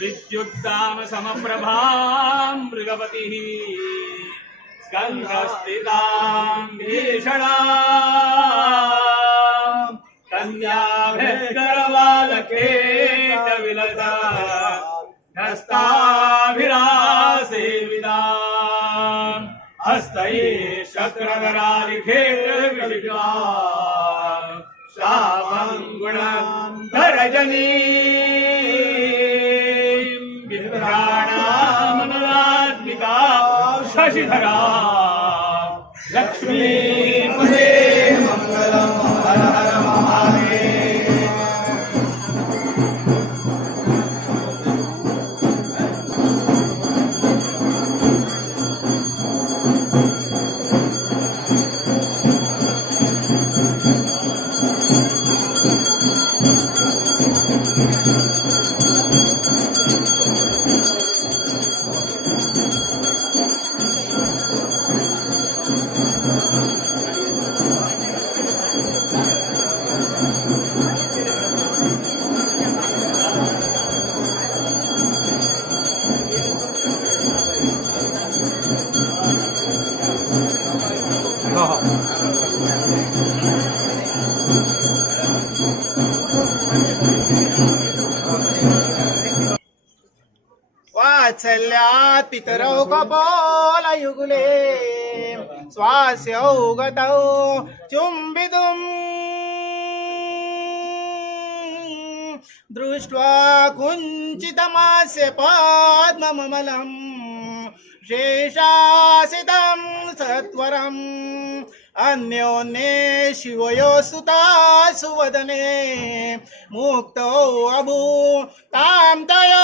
विद्युक्ताम समप्रभा मृगपति स्कंधस्थिता कन्याभिर्गरबालकेटविलसा हस्ताभिरासेविताम् हस्तये शक्रधरालिखेटविशिका शापङ्गुणधरजनी विभ्राणामनुरात्मिका शशिधरा लक्ष्मीपदे ఇతర కపోల యుగులే స్వాస్యౌగత చుంబిదుం దృష్ట్వా కుంచితమాస్య పాద్మమలం శేషాసితం సత్వరం अन्योन्ये शिवयो सुता सुवदने मुक्तौ अभू तां तया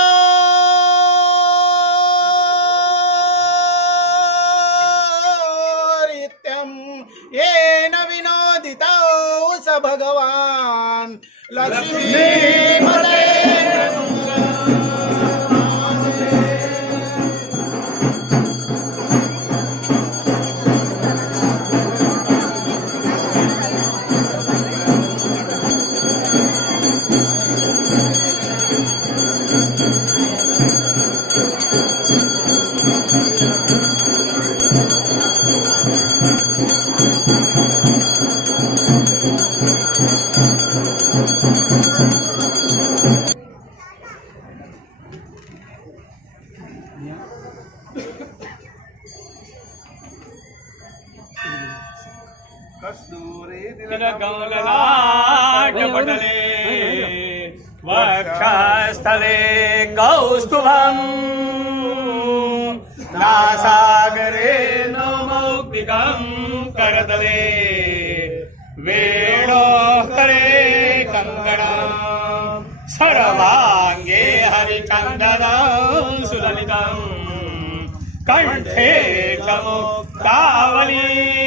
येन विनोदितौ स भगवान् लक्ष्मीपते तिलकमललाटपटले नमौक्तिकम् करतले। वेणोः करे कङ्कणम् सर्वाङ्गे हरिचन्दनम् सुललितम्। कण्ठे चमुक्तावली गोपश्री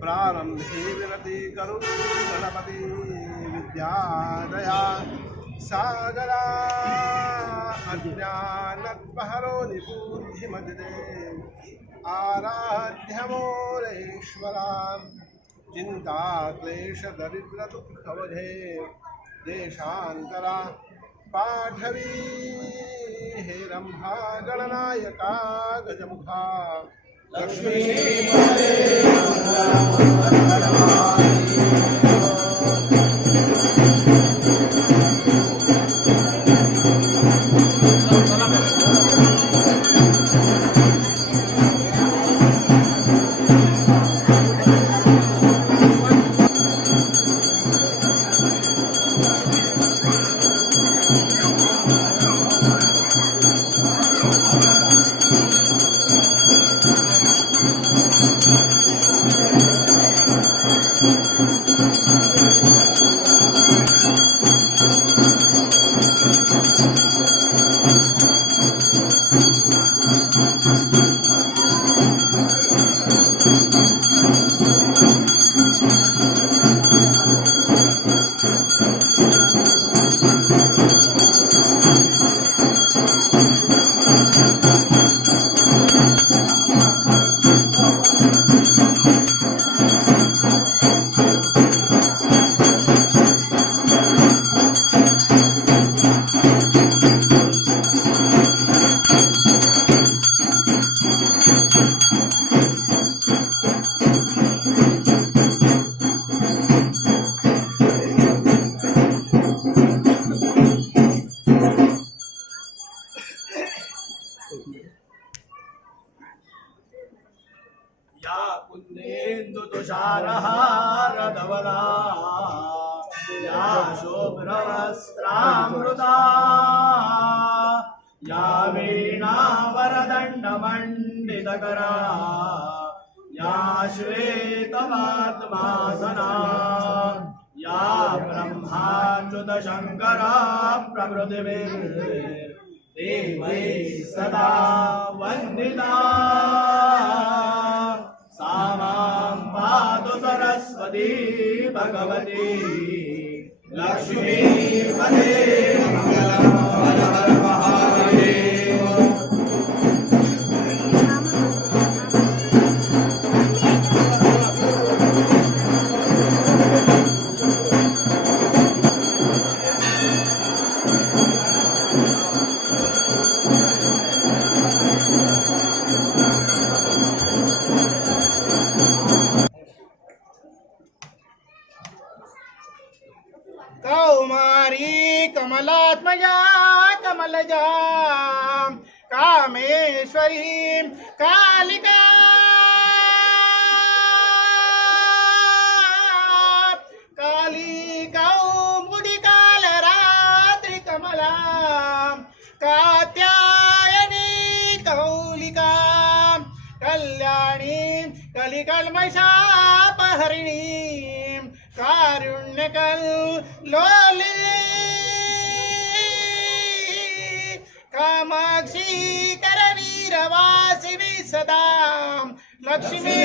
प्रारम्भे विरति करु गणपति विद्यादया। सागरा अज्ञानत्पहरो निबुद्धिमदिते आराध्यमोरेश्वरा चिन्ताक्लेशदरिद्रदुःखवधे देशान्तरा पाठवी हेरम्भा गणनायका, गजमुखा। లక్ష్మీ Bye. या कुन्देन्दु तुषारहारधवला या शुभ्रवस्त्रामृता। या वीणावरदण्डमण्डितकरा। या श्वेतवात्मासना या ब्रह्माच्युतशङ्करा प्रभृतिभिर्देवैः सदा वन्दिता। సరస్వతి భగవతి. లక్ష్మీ పదే మంగళం कलिकल्मषापहरिणीं कल्मषापहरिणी कारुण्य कामाक्षी कर सदा लक्ष्मी